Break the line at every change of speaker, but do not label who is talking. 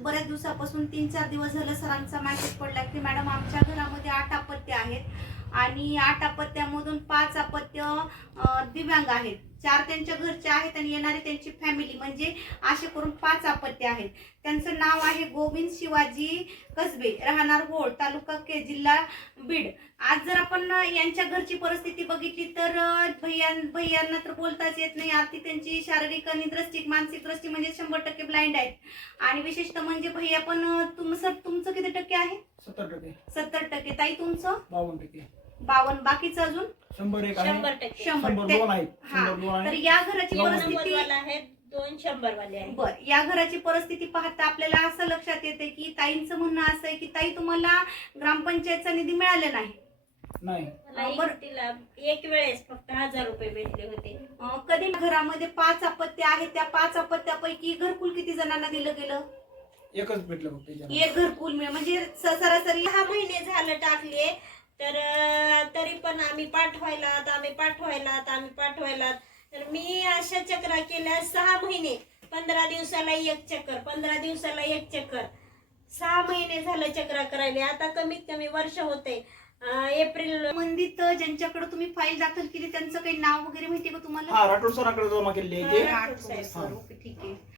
बऱ्याच दिवसापासून 3-4 दिवस झालं सरांचा मेसेज पडला की मॅडम आमच्या घरामध्ये 8 अपत्य आहेत आणि 8 अपत्यामधून 5 अपत्य दिव्यांग आहेत, 4 त्यांच्या घरचे आहेत आणि येणारे त्यांची फॅमिली म्हणजे असे करून 5 अपत्य आहेत. त्यांचं नाव आहे गोविंद शिवाजी कसबे, राहणार होळ, तालुका के, जिल्हा बीड. आज जर आपण यांच्या घरची परिस्थिती बघितली तर भैयांना तर बोलताच येत नाही. आर्थिक त्यांची शारीरिक आणि दृष्टी मानसिक दृष्टी म्हणजे 100% ब्लाइंड आहेत. आणि विशेषतः म्हणजे भैया पण तुमचं किती टक्के आहे?
70%.
70%. ताई तुमचं
52%.
52. बाकीचं अजून
100% आहे.
100%.
102 आहेत.
हा.
102
तर
आहे.
या घराची
दोन
परिस्थिती
आहेत, 2 100 वाले आहेत.
बर, या घराची परिस्थिती पाहता आपल्याला असं लक्षात येते की ताईंचं म्हणणं असं आहे की ताई तुम्हाला ग्रामपंचायतचा निधी मिळाला नाही.
नाही.
मला तिला एक वेळेस फक्त 1000 रुपये भेटले होते.
कधी घरामध्ये 5 अपत्य आहेत, त्या 5 अपत्यापैकी घरकुल किती जणांना दिलं गेलं?
एकच भेटलं फक्त त्याच्यात.
एक घरकुल म्हणजे सरासरी
6 महिने झालं टाकले तर तरी पण आम्ही पाठवायला तर मी अशा चक्रा केल्या 6 महिने, 15 दिवसाला एक चक्कर, 15 दिवसाला एक चक्कर, 6 महिने झालं चक्रा करायला. आता कमीत कमी वर्ष होते. एप्रिल
संबंधित ज्यांच्याकडे तुम्ही फाईल दाखल केली त्यांचं काही नाव वगैरे माहिती का तुम्हाला?
हा, राठोड सरांकडे जमा केलेली आहे ते.
राठोड सर, ओके, ठीक आहे.